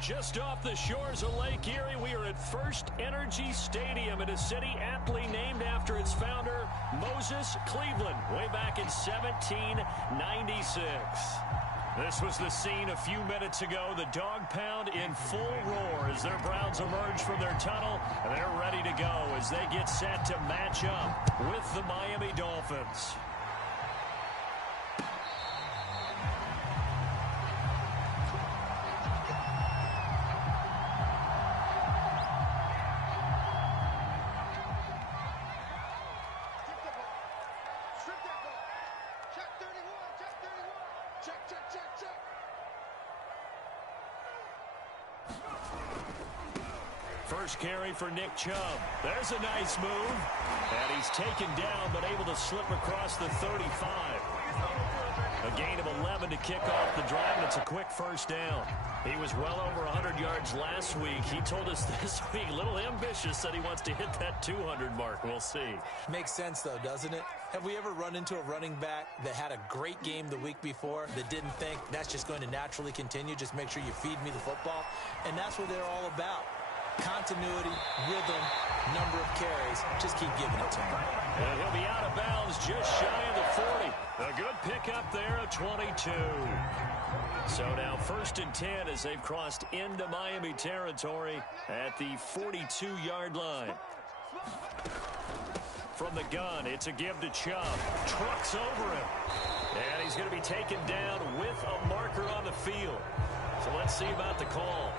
Just off the shores of Lake Erie, we are at First Energy Stadium in a city aptly named after its founder, Moses Cleveland, way back in 1796. This was the scene a few minutes ago. The dog pound in full roar as their Browns emerge from their tunnel. And they're ready to go as they get set to match up with the Miami Dolphins. First carry for Nick Chubb. There's a nice move. And he's taken down, but able to slip across the 35. A gain of 11 to kick off the drive, and it's a quick first down. He was well over 100 yards last week. He told us this week, a little ambitious, that he wants to hit that 200 mark. We'll see. Makes sense, though, doesn't it? Have we ever run into a running back that had a great game the week before that didn't think that's just going to naturally continue? Just make sure you feed me the football. And that's what they're all about. Continuity, rhythm, number of carries. Just keep giving it to him. And he'll be out of bounds just shy of the 40. A good pickup there of 22. So now 1st and 10 as they've crossed into Miami territory at the 42-yard line. From the gun, it's a give to Chubb. Trucks over him. And he's going to be taken down with a marker on the field. So let's see about the call.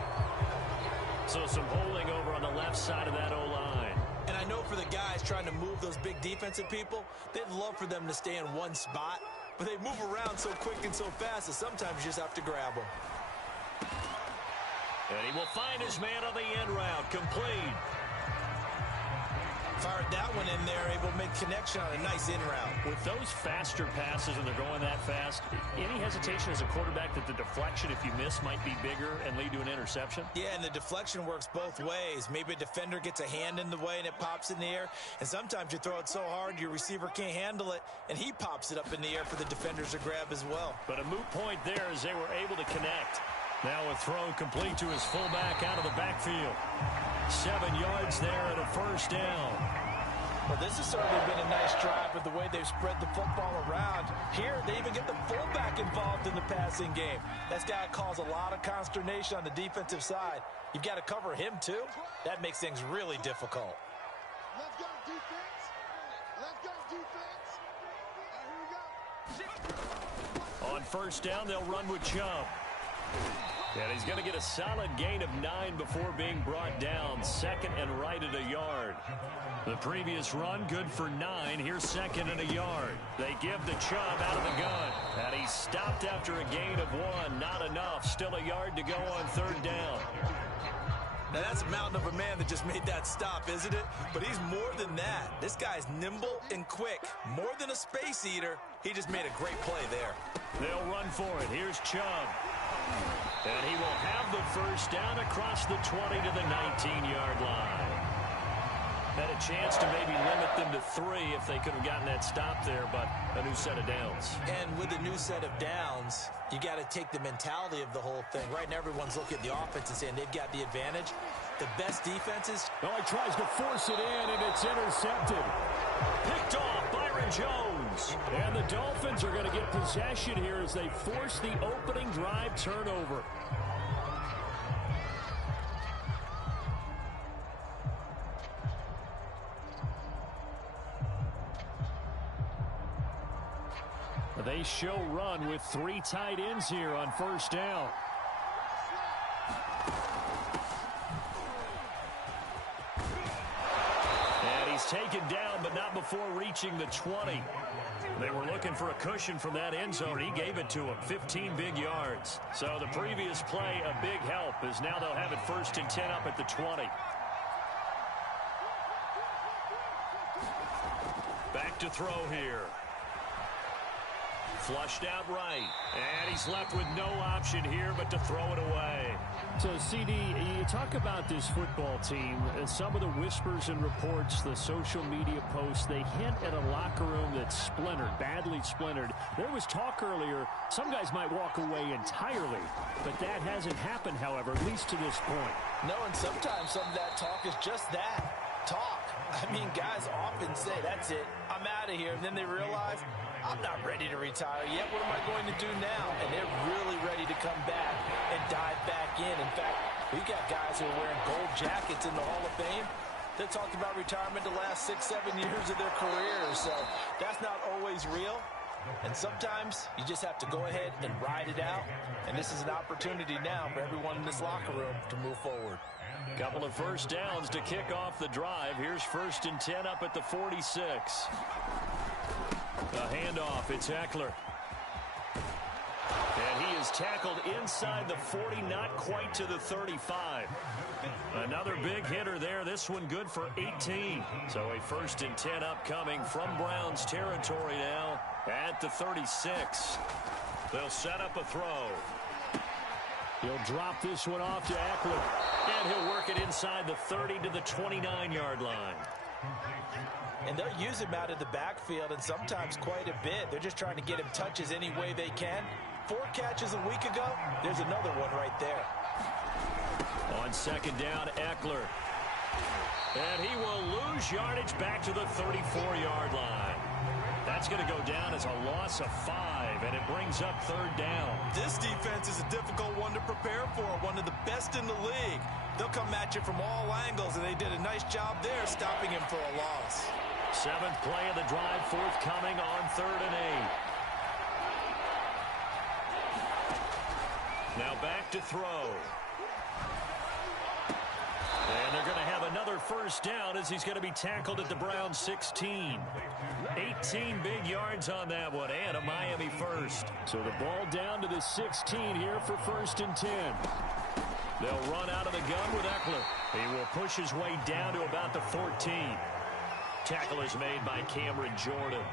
So some holding over on the left side of that O-line. And I know for the guys trying to move those big defensive people, they'd love for them to stay in one spot, but they move around so quick and so fast that sometimes you just have to grab them. And he will find his man on the end route, complete. Fired that one in there, able to make connection on a nice in route. With those faster passes and they're going that fast, any hesitation as a quarterback that the deflection, if you miss, might be bigger and lead to an interception? Yeah, and the deflection works both ways. Maybe a defender gets a hand in the way and it pops in the air, and sometimes you throw it so hard your receiver can't handle it, and he pops it up in the air for the defenders to grab as well. But a moot point there as they were able to connect. Now a throw complete to his fullback out of the backfield. 7 yards there and a first down. Well, this has certainly been a nice drive with the way they've spread the football around. Here, they even get the fullback involved in the passing game. That's got to cause a lot of consternation on the defensive side. You've got to cover him, too. That makes things really difficult. Let's go, defense. Let's go, defense. Here we go. On first down, they'll run with Chubb. And he's going to get a solid gain of 9 before being brought down. Second and right at a yard. The previous run, good for 9. Here's second and a yard. They give the Chubb out of the gun. And he's stopped after a gain of 1. Not enough. Still a yard to go on third down. Now, that's a mountain of a man that just made that stop, isn't it? But he's more than that. This guy's nimble and quick. More than a space eater. He just made a great play there. They'll run for it. Here's Chubb. And he will have the first down across the 20 to the 19-yard line. Had a chance to maybe limit them to 3 if they could have gotten that stop there, but a new set of downs. And with a new set of downs, you got to take the mentality of the whole thing. Right now, everyone's looking at the offense and saying they've got the advantage. The best defenses. Oh, he tries to force it in, and it's intercepted. Picked off, Byron Jones. And the Dolphins are going to get possession here as they force the opening drive turnover. They show run with 3 tight ends here on first down. And he's taken down, but not before reaching the 20. They were looking for a cushion from that end zone. He gave it to him, 15 big yards. So the previous play, a big help, as now they'll have it 1st and 10 up at the 20. Back to throw here. Flushed out right. And he's left with no option here but to throw it away. So, CD, you talk about this football team, and some of the whispers and reports, the social media posts, they hint at a locker room that's splintered, badly splintered. There was talk earlier, some guys might walk away entirely, but that hasn't happened, however, at least to this point. No, and sometimes some of that talk is just that, talk. I mean, guys often say, that's it, I'm out of here, and then they realize, I'm not ready to retire yet. What am I going to do now? And they're really ready to come back and dive back in. In fact, we've got guys who are wearing gold jackets in the Hall of Fame that talked about retirement the last 6-7 years of their careers. So that's not always real. And sometimes you just have to go ahead and ride it out. And this is an opportunity now for everyone in this locker room to move forward. Couple of first downs to kick off the drive. Here's 1st and 10 up at the 46. A handoff, it's Eckler. And he is tackled inside the 40, not quite to the 35. Another big hitter there, this one good for 18. So a 1st and 10 upcoming from Browns territory now at the 36. They'll set up a throw. He'll drop this one off to Eckler. And he'll work it inside the 30 to the 29-yard line. And they'll use him out of the backfield, and sometimes quite a bit. They're just trying to get him touches any way they can. 4 catches a week ago, there's another one right there. On 2nd down, Eckler. And he will lose yardage back to the 34-yard line. That's going to go down as a loss of 5, and it brings up 3rd down. This defense is a difficult one to prepare for, one of the best in the league. They'll come at you from all angles, and they did a nice job there stopping him for a loss. 7th play of the drive forthcoming on 3rd and 8. Now back to throw. And they're going to have another 1st down as he's going to be tackled at the Browns 16. 18 big yards on that one, and a Miami 1st. So the ball down to the 16 here for 1st and 10. They'll run out of the gun with Eckler. He will push his way down to about the 14. Tackle is made by Cameron Jordan.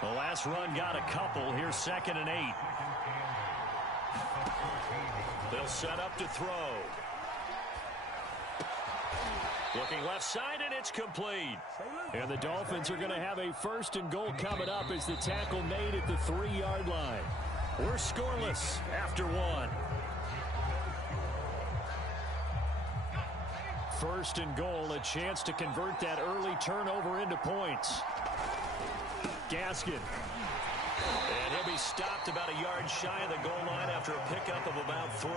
The last run got a couple. Here's 2nd and 8. They'll set up to throw. Looking left side, and it's complete. And the Dolphins are going to have a 1st and goal coming up as the tackle made at the 3-yard line. We're scoreless after 1. 1st and goal, a chance to convert that early turnover into points. Gaskin. And he'll be stopped about a yard shy of the goal line after a pickup of about 3.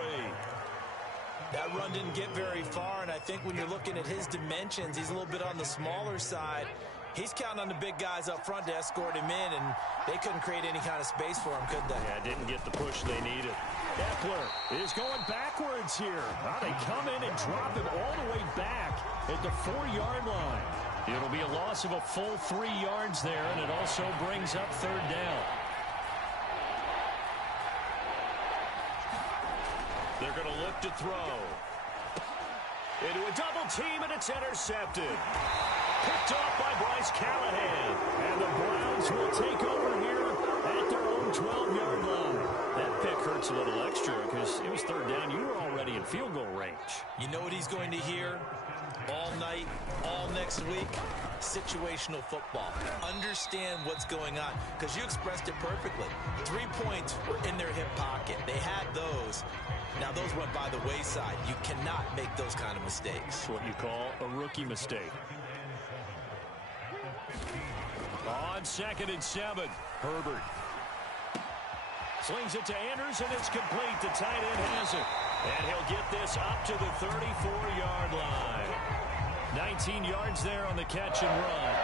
That run didn't get very far, and I think when you're looking at his dimensions, he's a little bit on the smaller side. He's counting on the big guys up front to escort him in, and they couldn't create any kind of space for him, could they? Yeah, didn't get the push they needed. Eckler is going backwards here. Now they come in and drop him all the way back at the 4-yard line. It'll be a loss of a full 3 yards there, and it also brings up 3rd down. They're going to look to throw. Into a double team, and it's intercepted. Picked off by Bryce Callahan. And the Browns will take over here at their own 12-yard line. That pick hurts a little extra because it was 3rd down. You were already in field goal range. You know what he's going to hear all night, all next week? Situational football. Understand what's going on, because you expressed it perfectly. 3 points were in their hip pocket. They had those. Now, those went by the wayside. You cannot make those kind of mistakes. It's what you call a rookie mistake. On 2nd and 7, Herbert. Slings it to Andrews, and it's complete. The tight end has it. And he'll get this up to the 34-yard line. 19 yards there on the catch and run.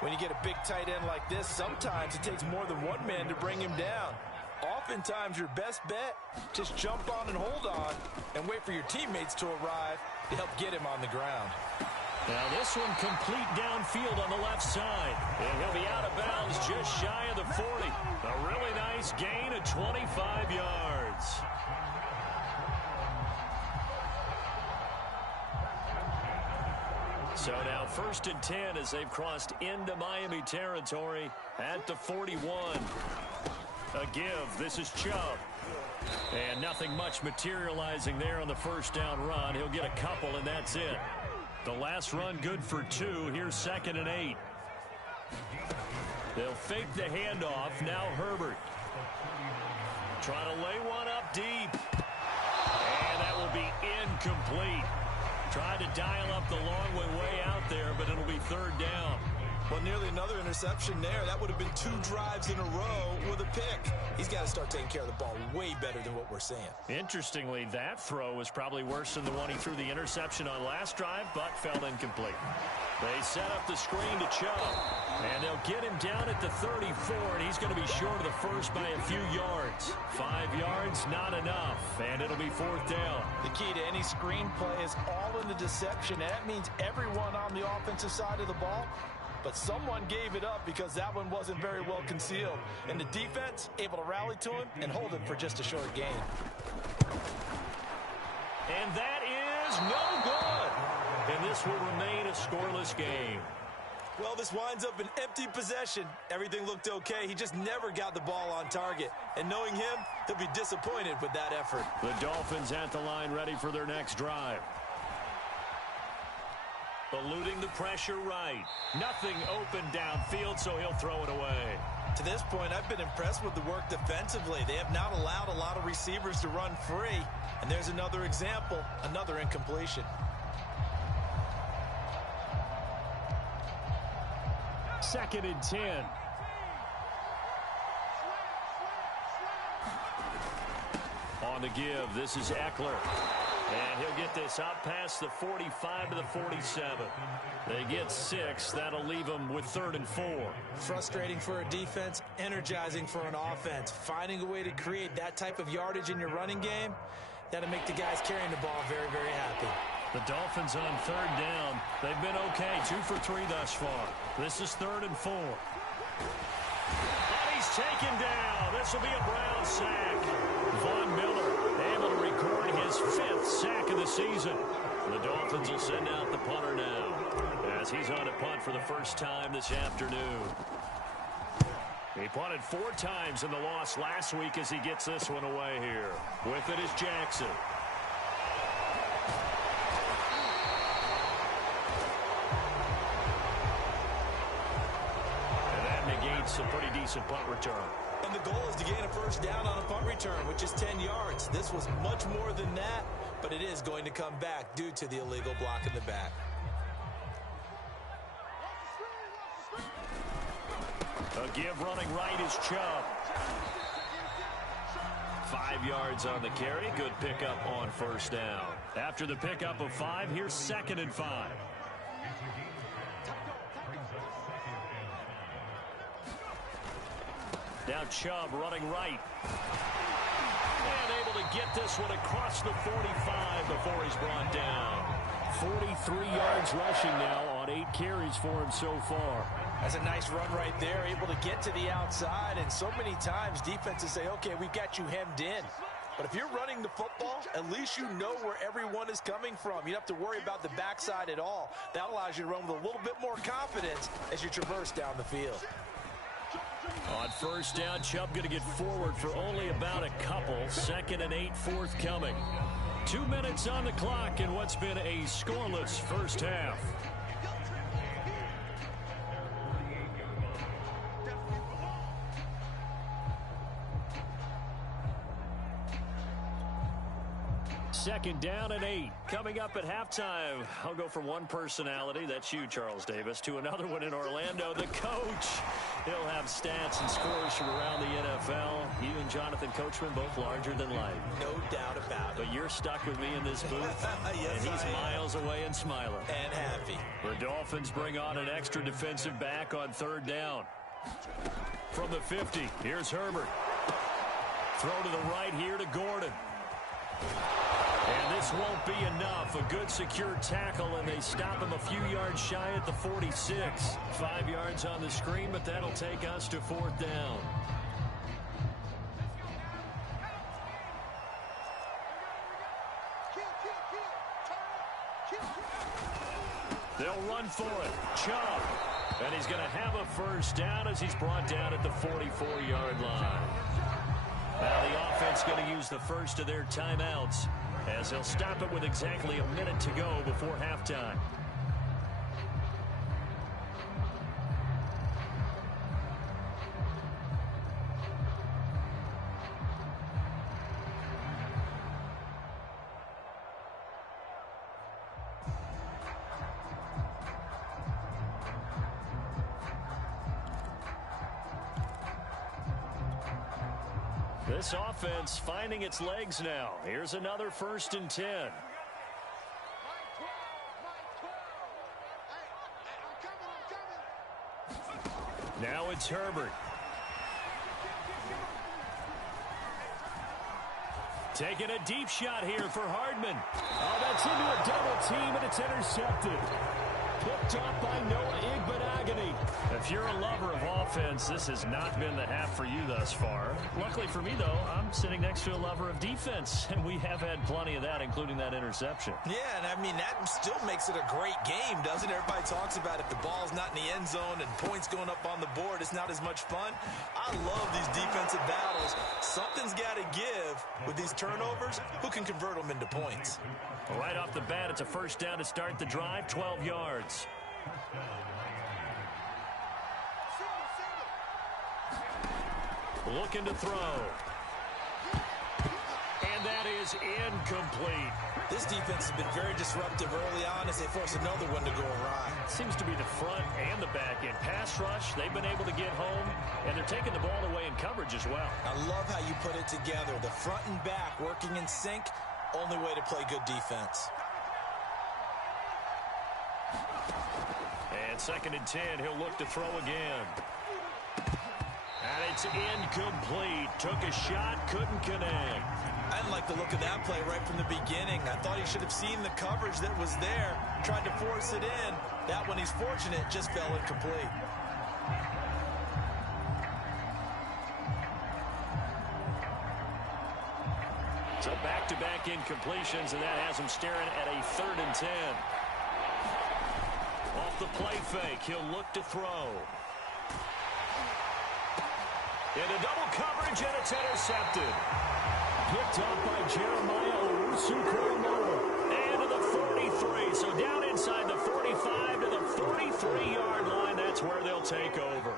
When you get a big tight end like this, sometimes it takes more than one man to bring him down. Oftentimes, your best bet, just jump on and hold on and wait for your teammates to arrive to help get him on the ground. Now this one complete downfield on the left side. And he'll be out of bounds just shy of the 40. A really nice gain of 25 yards. So now 1st and 10 as they've crossed into Miami territory at the 41. A give. This is Chubb. And nothing much materializing there on the first down run. He'll get a couple, and that's it. The last run good for 2. Here's 2nd and 8. They'll fake the handoff. Now Herbert. Trying to lay one up deep. And that will be incomplete. Tried to dial up the long way out there, but it'll be 3rd down. Well, nearly another interception there. That would have been 2 drives in a row with a pick. He's got to start taking care of the ball way better than what we're seeing. Interestingly, that throw was probably worse than the one he threw the interception on last drive, but fell incomplete. They set up the screen to Chubb, and they'll get him down at the 34, and he's going to be short of the first by a few yards. 5 yards, not enough, and it'll be 4th down. The key to any screen play is all in the deception, and that means everyone on the offensive side of the ball. But someone gave it up because that one wasn't very well concealed. And the defense able to rally to him and hold him for just a short gain. And that is no good. And this will remain a scoreless game. Well, this winds up an empty possession. Everything looked okay. He just never got the ball on target. And knowing him, he'll be disappointed with that effort. The Dolphins at the line ready for their next drive. Eluding the pressure right. Nothing open downfield, so he'll throw it away. To this point, I've been impressed with the work defensively. They have not allowed a lot of receivers to run free. And there's another example, another incompletion. Second and 10. On the give, this is Eckler. And he'll get this out past the 45 to the 47. They get 6. That'll leave them with 3rd and 4. Frustrating for a defense, energizing for an offense. Finding a way to create that type of yardage in your running game, that'll make the guys carrying the ball very, very happy. The Dolphins on 3rd down. They've been okay, 2 for 3 thus far. This is 3rd and 4. And he's taken down. This will be a Brown sack. Von Miller able to record his 5th sack of the season. The Dolphins will send out the punter now as he's on a punt for the first time this afternoon. He punted 4 times in the loss last week as he gets this one away here. With it is Jackson. And that negates a pretty decent punt return. And the goal is to gain a first down on a punt return, which is 10 yards. This was much more than that, but it is going to come back due to the illegal block in the back. A give running right is Chubb. 5 yards on the carry. Good pickup on first down. After the pickup of 5, here's 2nd and 5. Now Chubb running right. And able to get this one across the 45 before he's brought down. 43 yards rushing now on 8 carries for him so far. That's a nice run right there, able to get to the outside. And so many times defenses say, okay, we've got you hemmed in. But if you're running the football, at least you know where everyone is coming from. You don't have to worry about the backside at all. That allows you to run with a little bit more confidence as you traverse down the field. On first down, Chubb going to get forward for only about a couple. 2nd and 8 forthcoming. 2 minutes on the clock in what's been a scoreless first half. Second down and 8. Coming up at halftime, I'll go from one personality, that's you, Charles Davis, to another one in Orlando, the coach. He'll have stats and scores from around the NFL. You and Jonathan Coachman, both larger than life. No doubt about it. But you're stuck with me in this booth, yes, and he's miles away and smiling. And happy. The Dolphins bring on an extra defensive back on 3rd down. From the 50, here's Herbert. Throw to the right here to Gordon. And this won't be enough. A good secure tackle, and they stop him a few yards shy at the 46. 5 yards on the screen, but that'll take us to 4th down. They'll run for it. Chubb. And he's going to have a first down as he's brought down at the 44-yard line. Now the offense going to use the first of their timeouts as they'll stop it with exactly a minute to go before halftime. This offense finding its legs now. Here's another 1st and 10. Now it's Herbert. Taking a deep shot here for Hardman. Oh, that's into a double team, and it's intercepted. Picked up by Noah Igbenogany. If you're a lover of offense, this has not been the half for you thus far. Luckily for me, though, I'm sitting next to a lover of defense, and we have had plenty of that, including that interception. Yeah, and I mean, that still makes it a great game, doesn't it? Everybody talks about if the ball's not in the end zone and points going up on the board, it's not as much fun. I love these defensive battles. Something's got to give with these turnovers. Who can convert them into points? Right off the bat, it's a 1st down to start the drive, 12 yards. Looking to throw. And that is incomplete. This defense has been very disruptive early on as they force another one to go awry. Seems to be the front and the back end. Pass rush, they've been able to get home, and they're taking the ball away in coverage as well. I love how you put it together. The front and back working in sync, only way to play good defense. And 2nd and 10, he'll look to throw again. And it's incomplete. Took a shot, couldn't connect. I didn't like the look of that play right from the beginning. I thought he should have seen the coverage that was there, tried to force it in. That one, he's fortunate, just fell incomplete. So back-to-back incompletions, and that has him staring at a 3rd and 10. Off the play fake, he'll look to throw. Into double coverage, and it's intercepted. Picked up by Jeremiah Owusu-Koramoah. And to the 43. So down inside the 45 to the 43-yard line. That's where they'll take over.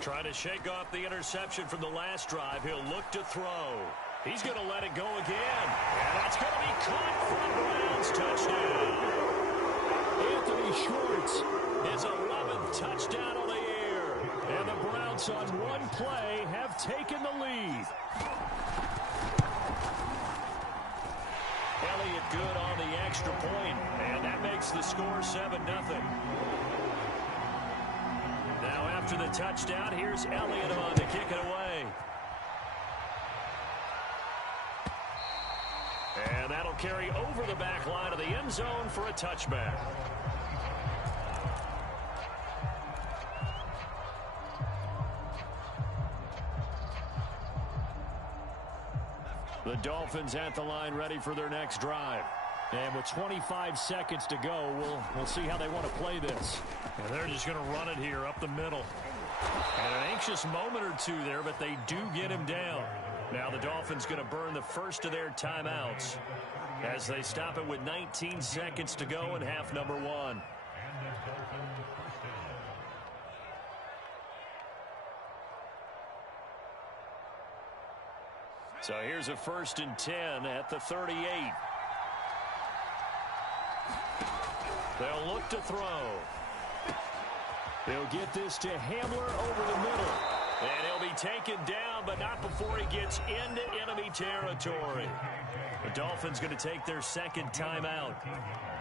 Trying to shake off the interception from the last drive. He'll look to throw. He's going to let it go again. And that's going to be caught for a Browns touchdown. Anthony Schwartz. His 11th touchdown on the year. And the Browns on one play have taken the lead. Elliott good on the extra point. And that makes the score 7-0. Now after the touchdown, here's Elliott on to kick it away. And that'll carry over the back line of the end zone for a touchback. The Dolphins at the line ready for their next drive. And with 25 seconds to go, we'll see how they want to play this. And they're just going to run it here up the middle. And an anxious moment or two there, but they do get him down. Now the Dolphins going to burn the first of their timeouts as they stop it with 19 seconds to go in half number 1. So here's a 1st and 10 at the 38. They'll look to throw. They'll get this to Hamler over the middle. And he'll be taken down, but not before he gets into enemy territory. The Dolphins going to take their 2nd timeout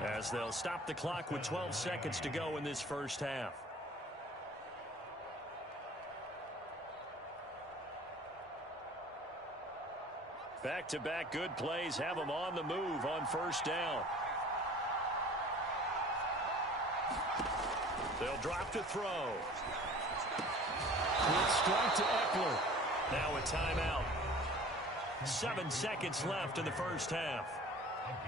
as they'll stop the clock with 12 seconds to go in this first half. Back-to-back good plays have them on the move on 1st down. They'll drop to throw. Quick strike to Eckler. Now a timeout. 7 seconds left in the first half.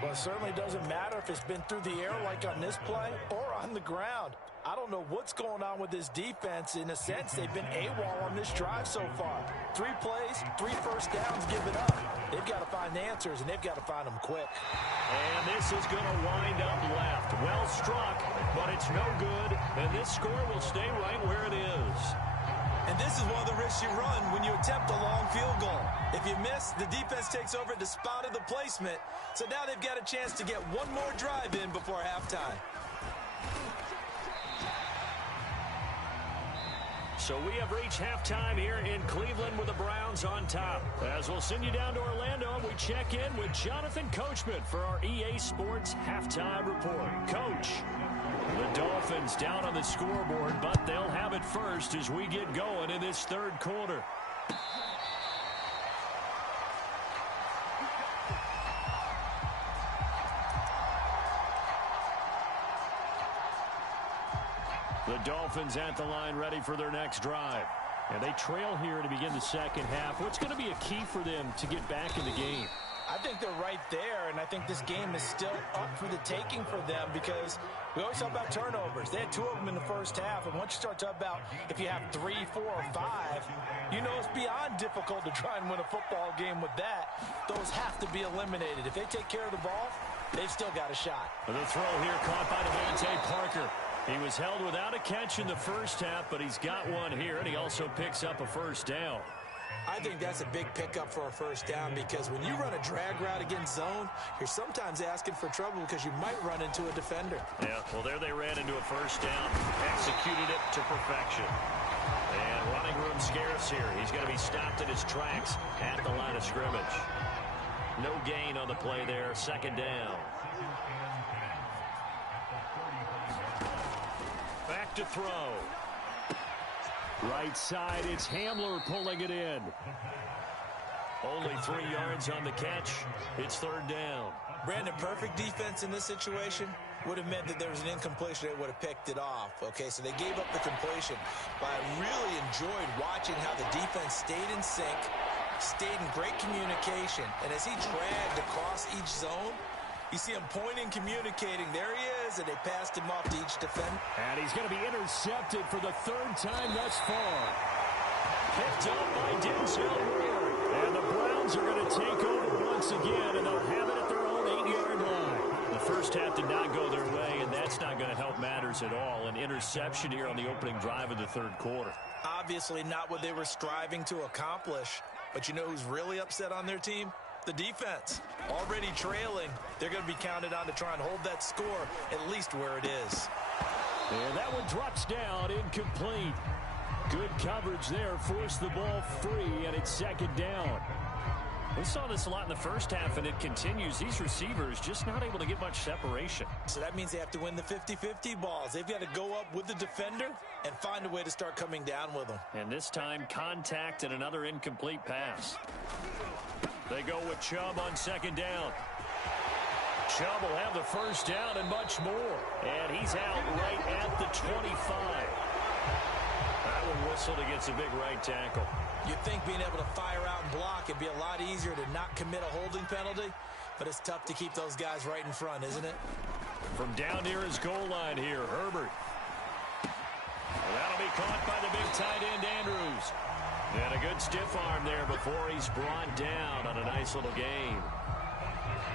Well, it certainly doesn't matter if it's been through the air like on this play or on the ground. I don't know what's going on with this defense. In a sense, they've been AWOL on this drive so far. 3 plays, 3 first downs given up. They've got to find answers, and they've got to find them quick. And this is going to wind up left. Well struck, but it's no good, and this score will stay right where it is. And this is one of the risks you run when you attempt a long field goal. If you miss, the defense takes over at the spot of the placement. So now they've got a chance to get one more drive in before halftime. So we have reached halftime here in Cleveland with the Browns on top. As we'll send you down to Orlando, we check in with Jonathan Coachman for our EA Sports Halftime Report. Coach, the Dolphins down on the scoreboard, but they'll have it first as we get going in this third quarter. The Dolphins at the line ready for their next drive. And they trail here to begin the second half. What's going to be a key for them to get back in the game? I think they're right there, and I think this game is still up for the taking for them because we always talk about turnovers. They had 2 of them in the first half, and once you start talking about if you have 3, 4, or 5, you know it's beyond difficult to try and win a football game with that. Those have to be eliminated. If they take care of the ball, they've still got a shot. The throw here caught by Devontae Parker. He was held without a catch in the first half, but he's got one here, and he also picks up a first down. I think that's a big pickup for a first down because when you run a drag route against zone, you're sometimes asking for trouble because you might run into a defender. Yeah, well, there they ran into a first down, executed it to perfection. And running room scarce here. He's going to be stopped in his tracks at the line of scrimmage. No gain on the play there, second down. Back to throw. Right side, it's Hamler pulling it in. Only 3 yards on the catch. It's third down. Brandon, perfect defense in this situation would have meant that there was an incompletion. They would have picked it off. Okay, so they gave up the completion. But I really enjoyed watching how the defense stayed in sync, stayed in great communication. And as he dragged across each zone, you see him pointing, communicating. There he is, and they passed him off to each defender. And he's going to be intercepted for the 3rd time thus far. Picked up by Denzel Ward. And the Browns are going to take over once again, and they'll have it at their own 8-yard line. The first half did not go their way, and that's not going to help matters at all. An interception here on the opening drive of the third quarter. Obviously not what they were striving to accomplish. But you know who's really upset on their team? The defense. Already trailing. They're going to be counted on to try and hold that score at least where it is. And that one drops down, incomplete. Good coverage there, forced the ball free, and it's second down. We saw this a lot in the first half, and it continues. These receivers just not able to get much separation. So that means they have to win the 50-50 balls. They've got to go up with the defender and find a way to start coming down with them. And this time, contact and another incomplete pass. They go with Chubb on second down. Chubb will have the first down and much more. And he's out right at the 25. That one whistled against a big right tackle. You'd think being able to fire out and block, it'd be a lot easier to not commit a holding penalty. But it's tough to keep those guys right in front, isn't it? From down near his goal line here, Herbert. And that'll be caught by the big tight end, Andrews. And a good stiff arm there before he's brought down on a nice little gain.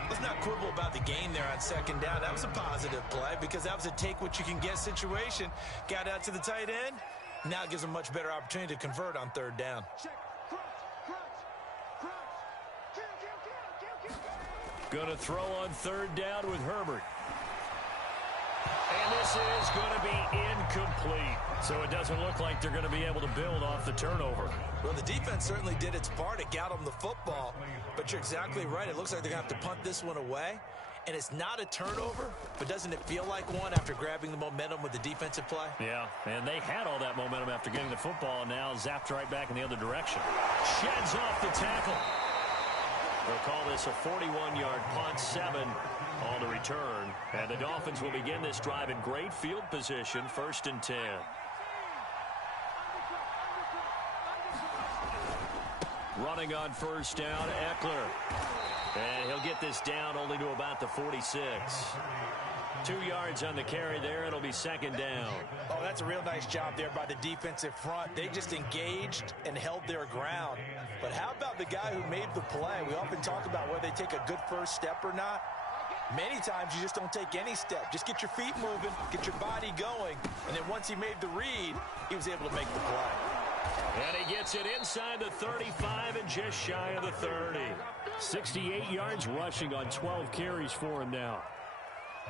Let's not quibble about the gain there on second down. That was a positive play because that was a take-what-you-can-get situation. Got out to the tight end. Now it gives them a much better opportunity to convert on third down. Going to throw on third down with Herbert. And this is going to be incomplete. So it doesn't look like they're going to be able to build off the turnover. Well, the defense certainly did its part. It got them the football. But you're exactly right. It looks like they're going to have to punt this one away. And it's not a turnover, but doesn't it feel like one after grabbing the momentum with the defensive play? Yeah, and they had all that momentum after getting the football, and now zapped right back in the other direction. Sheds off the tackle. They'll call this a 41-yard punt, 7 on the return. And the Dolphins will begin this drive in great field position, 1st and 10. Running on first down, Eckler. And he'll get this down only to about the 46. 2 yards on the carry there. It'll be second down. Oh, that's a real nice job there by the defensive front. They just engaged and held their ground. But how about the guy who made the play? We often talk about whether they take a good first step or not. Many times you just don't take any step. Just get your feet moving, get your body going, and then once he made the read, he was able to make the play. And he gets it inside the 35 and just shy of the 30. 68 yards rushing on 12 carries for him now.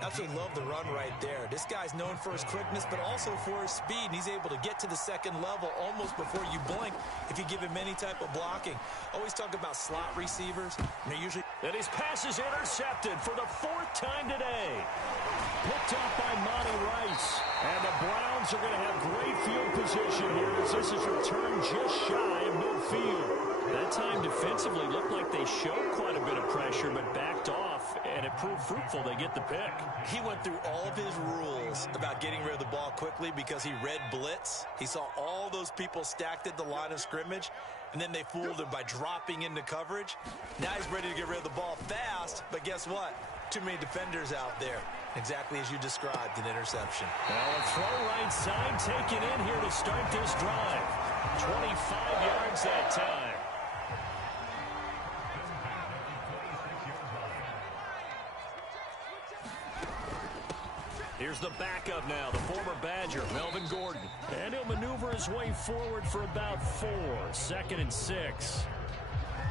Absolutely love the run right there. This guy's known for his quickness, but also for his speed. And he's able to get to the second level almost before you blink if you give him any type of blocking. Always talk about slot receivers. And they're usually... And his pass is intercepted for the 4th time today. Picked up by Monty Rice. And the Browns are going to have great field position here as this is returned just shy of midfield. That time defensively looked like they showed quite a bit of pressure but backed off, and it proved fruitful. They get the pick. He went through all of his rules about getting rid of the ball quickly because he read blitz. He saw all those people stacked at the line of scrimmage, and then they fooled him by dropping into coverage. Now he's ready to get rid of the ball fast, but guess what? Too many defenders out there. Exactly as you described, an interception. Well, a throw right side taken in here to start this drive. 25 yards that time. Here's the backup now, the former Badger, Melvin Gordon. And he'll maneuver his way forward for about 4. 2nd and 6.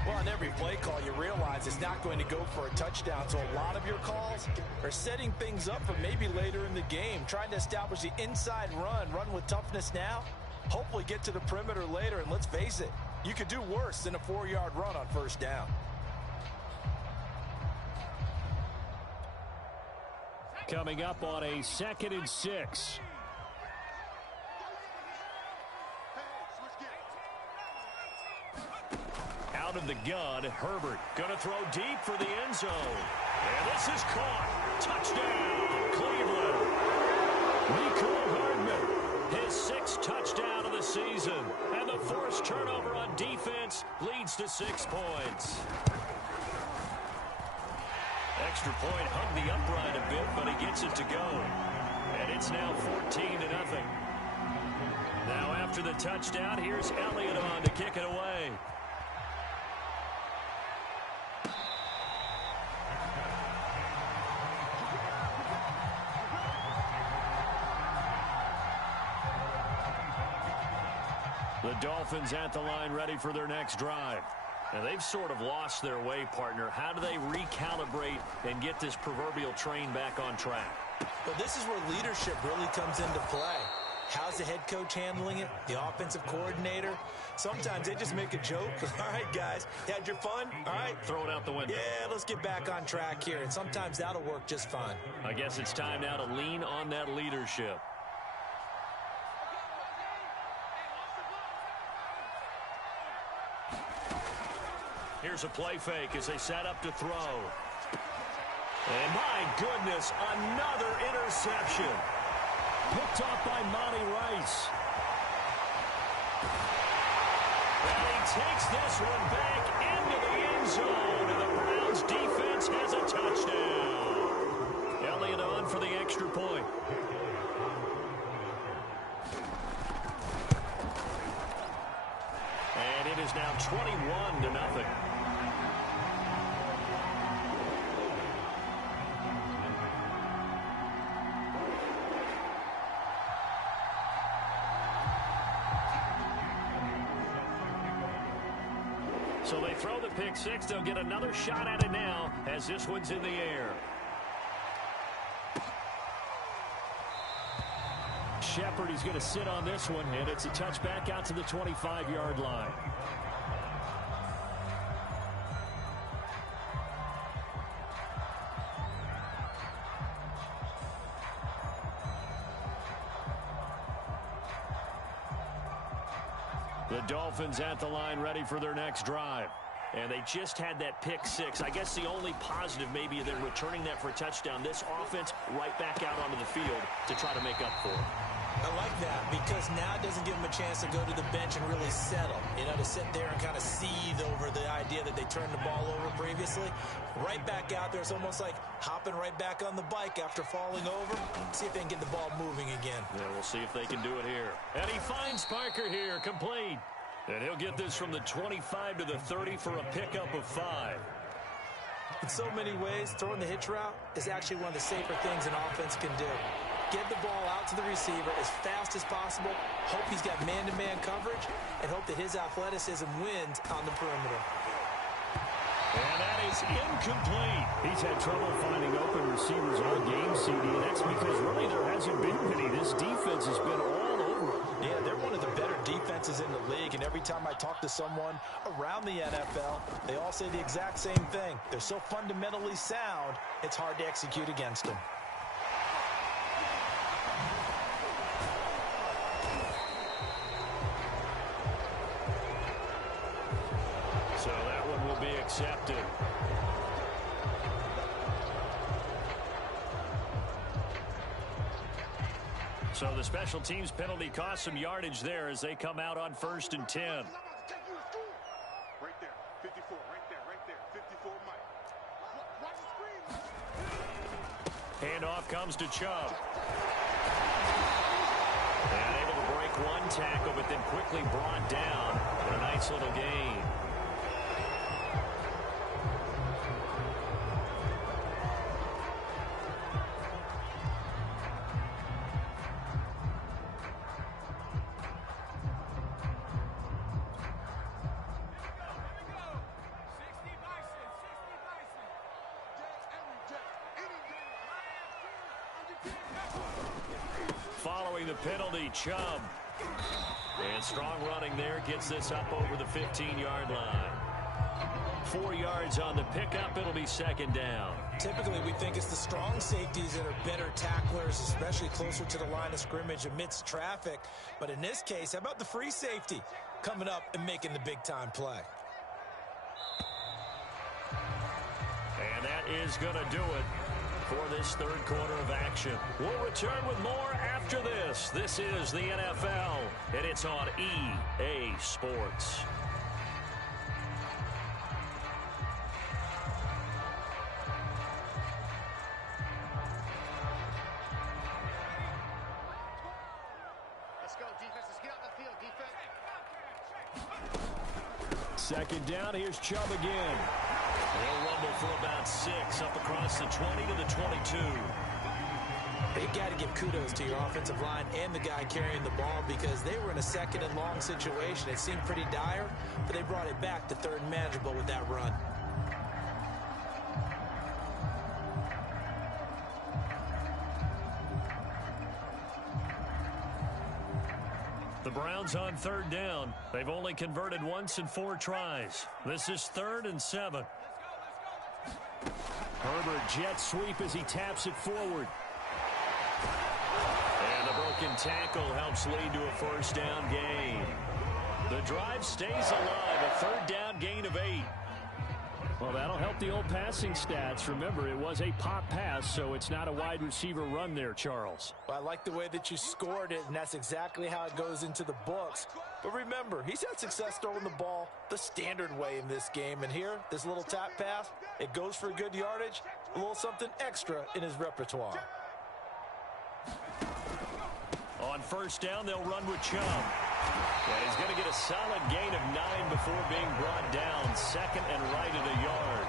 Well, on every play call, you realize it's not going to go for a touchdown. So a lot of your calls are setting things up for maybe later in the game, trying to establish the inside run with toughness now, hopefully get to the perimeter later. And let's face it, you could do worse than a 4-yard run on first down. Coming up on a 2nd and 6. Out of the gun, Herbert gonna throw deep for the end zone. And this is caught. Touchdown, Cleveland. Mecole Hardman, his 6th touchdown of the season. And the forced turnover on defense leads to 6 points. Extra point hung the upright a bit, but he gets it to go. And it's now 14-0. Now after the touchdown, here's Elliott on to kick it away. The Dolphins at the line ready for their next drive. Now, they've sort of lost their way, partner. How do they recalibrate and get this proverbial train back on track? Well, this is where leadership really comes into play. How's the head coach handling it? The offensive coordinator? Sometimes they just make a joke. All right, guys, had your fun? All right. Throw it out the window. Yeah, let's get back on track here. And sometimes that'll work just fine. I guess it's time now to lean on that leadership. Here's a play fake as they set up to throw. And my goodness, another interception. Picked off by Monty Rice. And he takes this one back into the end zone. And the Browns defense has a touchdown. Elliott on for the extra point. And it is now 21-0. So they throw the pick six. They'll get another shot at it now as this one's in the air. Shepard, he's going to sit on this one, and it's a touchback out to the 25-yard line. The Dolphins at the line ready for their next drive. And they just had that pick six. I guess the only positive maybe they're returning that for a touchdown. This offense right back out onto the field to try to make up for it. I like that because now it doesn't give him a chance to go to the bench and really settle. You know, to sit there and kind of seethe over the idea that they turned the ball over previously. Right back out there. It's almost like hopping right back on the bike after falling over. See if they can get the ball moving again. Yeah, we'll see if they can do it here. And he finds Parker here, complete. And he'll get this from the 25 to the 30 for a pickup of 5. In so many ways, throwing the hitch route is actually one of the safer things an offense can do. Get the ball out to the receiver as fast as possible, hope he's got man-to-man coverage, and hope that his athleticism wins on the perimeter. And that is incomplete. He's had trouble finding open receivers all game, CD, and that's because really there hasn't been many. This defense has been all over him. Yeah, they're one of the better defenses in the league, and every time I talk to someone around the NFL, they all say the exact same thing. They're so fundamentally sound, it's hard to execute against them. So that one will be accepted. So the special teams penalty cost some yardage there as they come out on 1st and 10. Right there, 54, right there, 54, Mike. Watch the screen. Handoff comes to Chubb. And able to break one tackle, but then quickly brought down for a nice little gain. Following the penalty, Chubb. And strong running there gets this up over the 15-yard line. 4 yards on the pickup. It'll be 2nd down. Typically, we think it's the strong safeties that are better tacklers, especially closer to the line of scrimmage amidst traffic. But in this case, how about the free safety coming up and making the big-time play? And that is going to do it for this 3rd quarter of action. We'll return with more after this. This is the NFL, and it's on EA Sports. Let's go, defense. Let's get out the field, defense. 2nd down, here's Chubb again. They'll rumble for about 6 up across the 20 to the 22. They got to give kudos to your offensive line and the guy carrying the ball because they were in a 2nd and long situation. It seemed pretty dire, but they brought it back to 3rd and manageable with that run. The Browns on 3rd down. They've only converted once in 4 tries. This is 3rd and 7. Herbert jet sweep as he taps it forward. And a broken tackle helps lead to a 1st down gain. The drive stays alive. A 3rd down gain of 8. Well, that'll help the old passing stats. Remember, it was a pop pass, so it's not a wide receiver run there, Charles. Well, I like the way that you scored it, and that's exactly how it goes into the books. But remember, he's had success throwing the ball the standard way in this game. And here, this little tap pass, it goes for good yardage, a little something extra in his repertoire. On 1st down, they'll run with Chubb. And he's going to get a solid gain of 9 before being brought down. 2nd and right at a yard.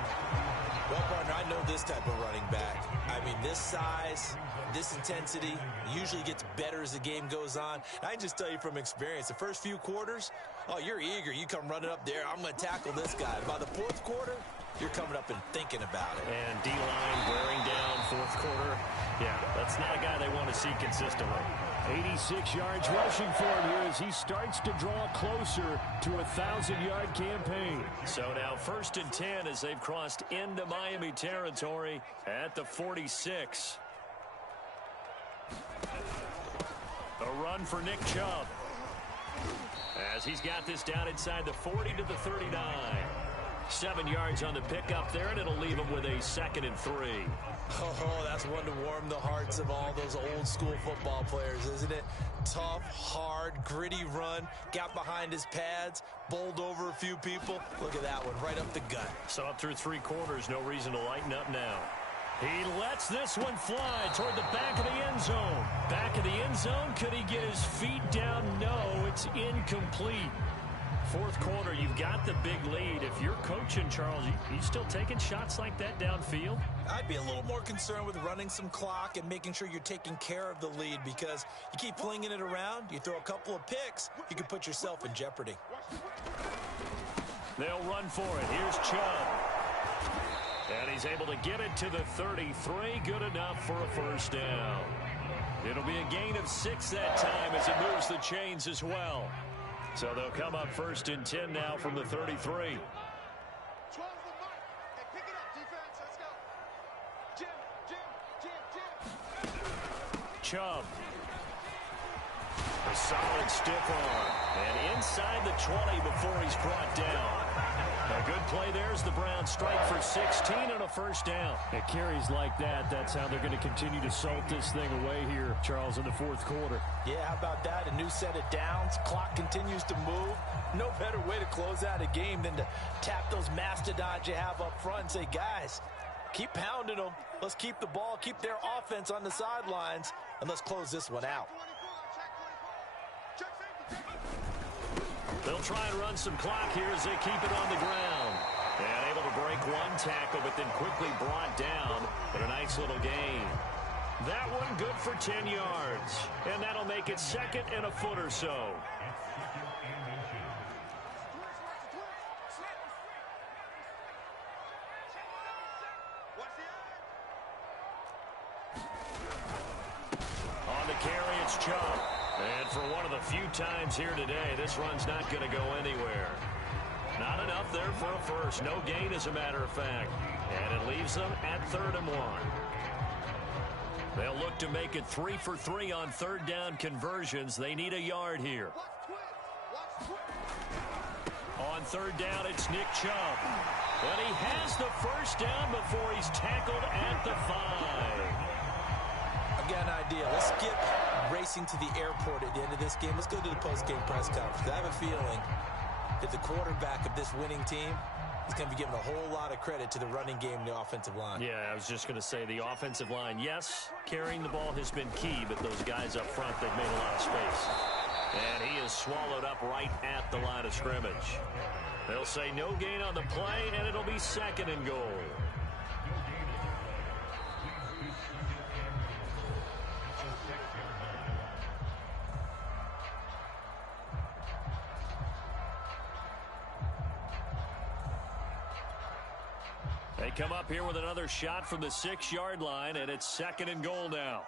Well, partner, I know this type of running back. I mean, this size, this intensity usually gets better as the game goes on. And I can just tell you from experience, the first few quarters, oh, you're eager. You come running up there. I'm going to tackle this guy. By the 4th quarter, you're coming up and thinking about it. And D-line wearing down 4th quarter. Yeah, that's not a guy they want to see consistently. 86 yards rushing for him here as he starts to draw closer to a 1,000-yard campaign. So now 1st and 10 as they've crossed into Miami territory at the 46. A run for Nick Chubb as he's got this down inside the 40 to the 39. 7 yards on the pickup there, and it'll leave them with a 2nd and 3. Oh, that's one to warm the hearts of all those old school football players, isn't it? Tough, hard, gritty run, got behind his pads, bowled over a few people. Look at that one, right up the gut. So up through 3 quarters, no reason to lighten up now. He lets this one fly toward the back of the end zone. Back of the end zone, could he get his feet down? No, it's incomplete. 4th quarter, you've got the big lead. If you're coaching, Charles, you still taking shots like that downfield? I'd be a little more concerned with running some clock and making sure you're taking care of the lead, because you keep flinging it around, you throw a couple of picks, you can put yourself in jeopardy. They'll run for it. Here's Chubb. And he's able to get it to the 33. Good enough for a 1st down. It'll be a gain of 6 that time as it moves the chains as well. So they'll come up 1st and 10 now from the 33. Chubb. A solid stiff arm. And inside the 20 before he's brought down. A good play there as the Browns strike for 16 and a 1st down. At carries like that, that's how they're going to continue to salt this thing away here, Charles, in the 4th quarter. Yeah, how about that? A new set of downs. Clock continues to move. No better way to close out a game than to tap those mastodons you have up front and say, guys, keep pounding them. Let's keep the ball, keep their offense on the sidelines, and let's close this one out. They'll try and run some clock here as they keep it on the ground. And able to break one tackle, but then quickly brought down. But a nice little gain. That one good for 10 yards. And that'll make it 2nd and a foot or so. On the carry, it's Chubb. And for one of the few times here today, this run's not going to go anywhere. Not enough there for a 1st. No gain, as a matter of fact. And it leaves them at 3rd and 1. They'll look to make it 3 for 3 on 3rd down conversions. They need a yard here. On 3rd down, it's Nick Chubb. And he has the 1st down before he's tackled at the 5. I've got an idea. Let's skip racing to the airport at the end of this game. Let's go to the post-game press conference. I have a feeling that the quarterback of this winning team is going to be given a whole lot of credit to the running game and the offensive line. Yeah, I was just going to say the offensive line, yes, carrying the ball has been key, but those guys up front, they've made a lot of space. And he is swallowed up right at the line of scrimmage. They'll say no gain on the play, and it'll be 2nd and goal. They come up here with another shot from the 6-yard line, and it's 2nd and goal now.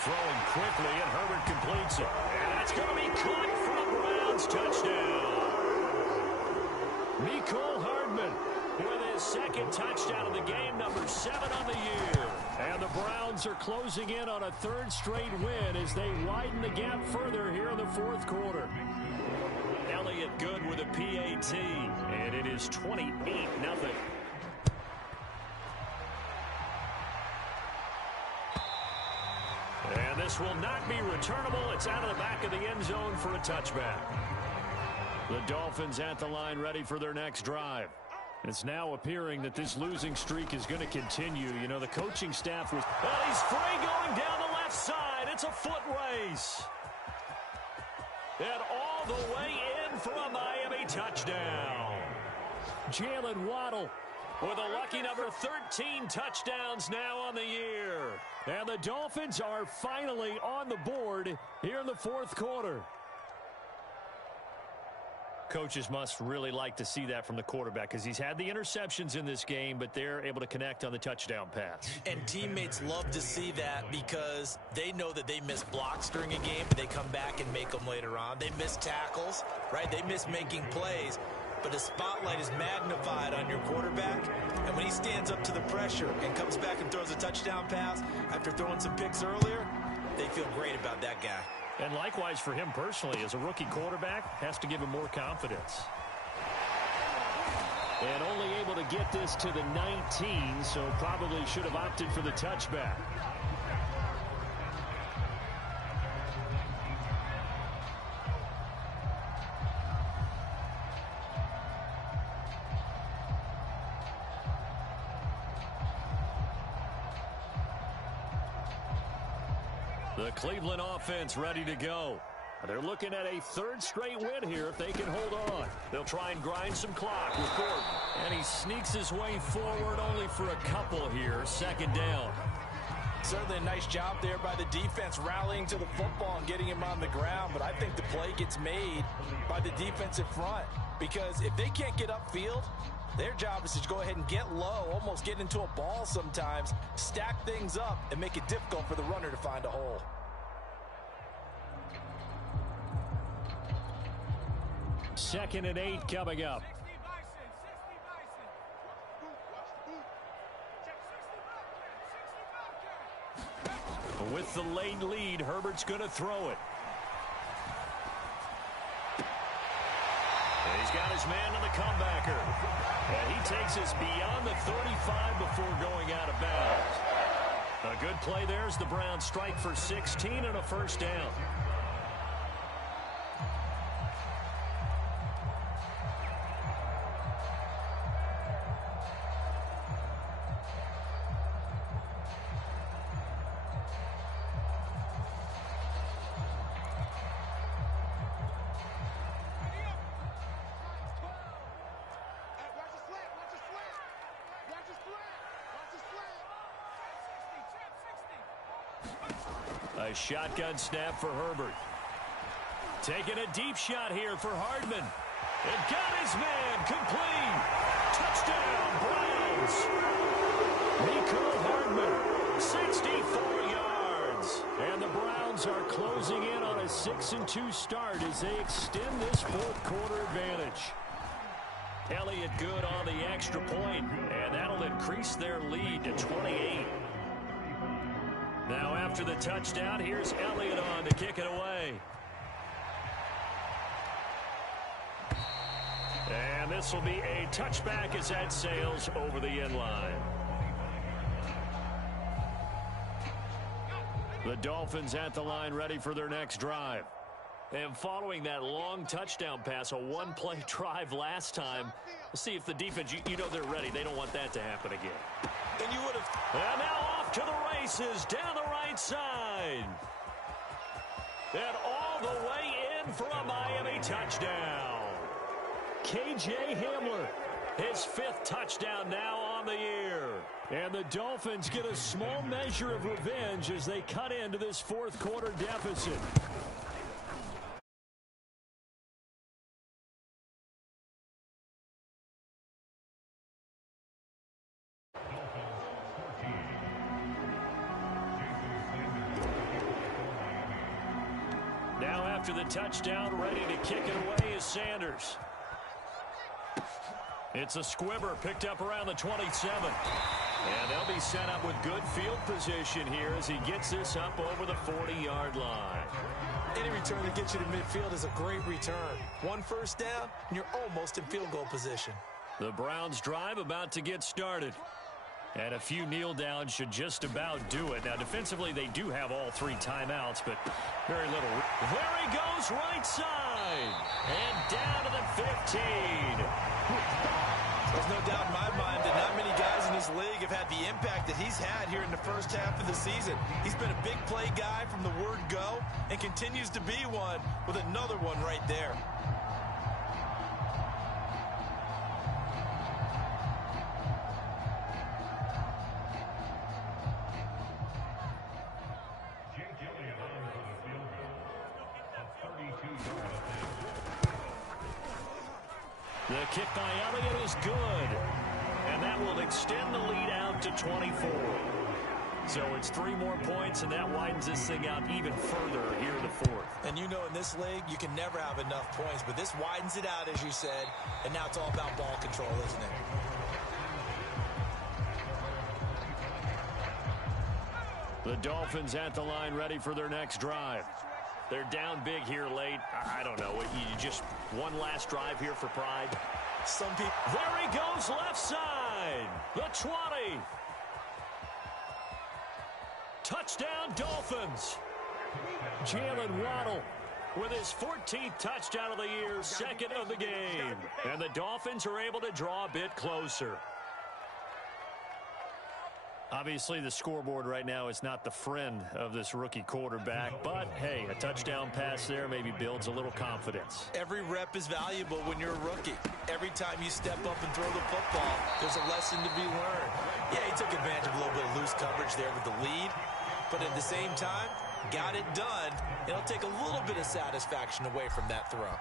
Throwing quickly, and Herbert completes it. And that's going to be caught for a Browns touchdown. Mecole Hardman with his 2nd touchdown of the game, number 7 on the year. And the Browns are closing in on a 3rd straight win as they widen the gap further here in the 4th quarter. Elliott good with a PAT, and it is 28-0. And this will not be returnable. It's out of the back of the end zone for a touchback. The Dolphins at the line ready for their next drive. It's now appearing that this losing streak is going to continue. You know, the coaching staff was... Well, he's free going down the left side. It's a foot race. And all the way in for a Miami touchdown. Jalen Waddle with a lucky number 13 touchdowns now on the year. And the Dolphins are finally on the board here in the 4th quarter. Coaches must really like to see that from the quarterback because he's had the interceptions in this game, but they're able to connect on the touchdown pass. And teammates love to see that because they know that they miss blocks during a game, but they come back and make them later on. They miss tackles, right? They miss making plays, but the spotlight is magnified on your quarterback, and when he stands up to the pressure and comes back and throws a touchdown pass after throwing some picks earlier, they feel great about that guy. And likewise for him personally, as a rookie quarterback, has to give him more confidence. And only able to get this to the 19, so probably should have opted for the touchback. The Cleveland offense ready to go. They're looking at a third straight win here if they can hold on. They'll try and grind some clock with Gordon. And he sneaks his way forward only for a couple here. Second down. Certainly a nice job there by the defense rallying to the football and getting him on the ground. But I think the play gets made by the defensive front. Because if they can't get upfield, their job is to go ahead and get low, almost get into a ball sometimes, stack things up, and make it difficult for the runner to find a hole. Second and 8 coming up. With the late lead, Herbert's going to throw it. And he's got his man on the comebacker. And he takes us beyond the 35 before going out of bounds. A good play there as the Browns strike for 16 and a first down. A shotgun snap for Herbert. Taking a deep shot here for Hardman. And got his man complete. Touchdown, Browns. Mecole Hardman, 64 yards. And the Browns are closing in on a 6-2 start as they extend this fourth quarter advantage. Elliott good on the extra point, and that'll increase their lead to 28. Now after the touchdown, here's Elliott on to kick it away. And this will be a touchback as that sails over the end line. The Dolphins at the line ready for their next drive. And following that long touchdown pass, a one-play drive last time, we'll see if the defense, you know they're ready. They don't want that to happen again. And you would have... And now off to the races, down the right side. And all the way in for a Miami touchdown. K.J. Hamler, his fifth touchdown now on the year. And the Dolphins get a small measure of revenge as they cut into this fourth quarter deficit. Now after the touchdown, ready to kick it away is Sanders. It's a squibber picked up around the 27. And they'll be set up with good field position here as he gets this up over the 40-yard line. Any return that gets you to midfield is a great return. One first down, and you're almost in field goal position. The Browns drive about to get started. And a few kneel downs should just about do it. Now, defensively, they do have all three timeouts, but very little. There he goes, right side. And down to the 15. There's no doubt in my mind that not many guys in this league have had the impact that he's had here in the first half of the season. He's been a big play guy from the word go and continues to be one with another one right there. The kick by Elliott is good. And that will extend the lead out to 24. So it's 3 more points, and that widens this thing out even further here in the fourth. And you know in this league, you can never have enough points, but this widens it out, as you said, and now it's all about ball control, isn't it? The Dolphins at the line ready for their next drive. They're down big here late. I don't know. You just one last drive here for pride. Some people. There he goes left side. The 20. Touchdown Dolphins. Jalen Waddle with his 14th touchdown of the year, second of the game. And the Dolphins are able to draw a bit closer. Obviously, the scoreboard right now is not the friend of this rookie quarterback. But, hey, a touchdown pass there maybe builds a little confidence. Every rep is valuable when you're a rookie. Every time you step up and throw the football, there's a lesson to be learned. Yeah, he took advantage of a little bit of loose coverage there with the lead. But at the same time, got it done. It'll take a little bit of satisfaction away from that throw.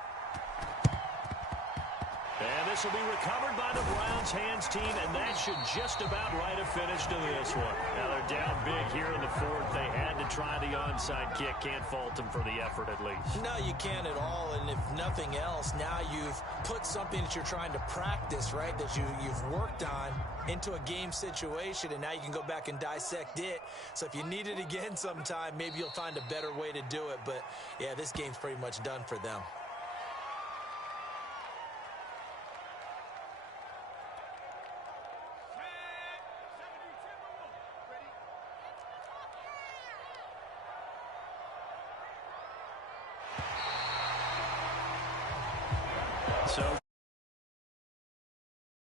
And this will be recovered by the Browns hands team, and that should just about write a finish to this one. Now they're down big here in the fourth. They had to try the onside kick. Can't fault them for the effort at least. No, you can't at all. And if nothing else, now you've put something that you're trying to practice, right, that you've worked on into a game situation, and now you can go back and dissect it. So if you need it again sometime, maybe you'll find a better way to do it. But, yeah, this game's pretty much done for them. So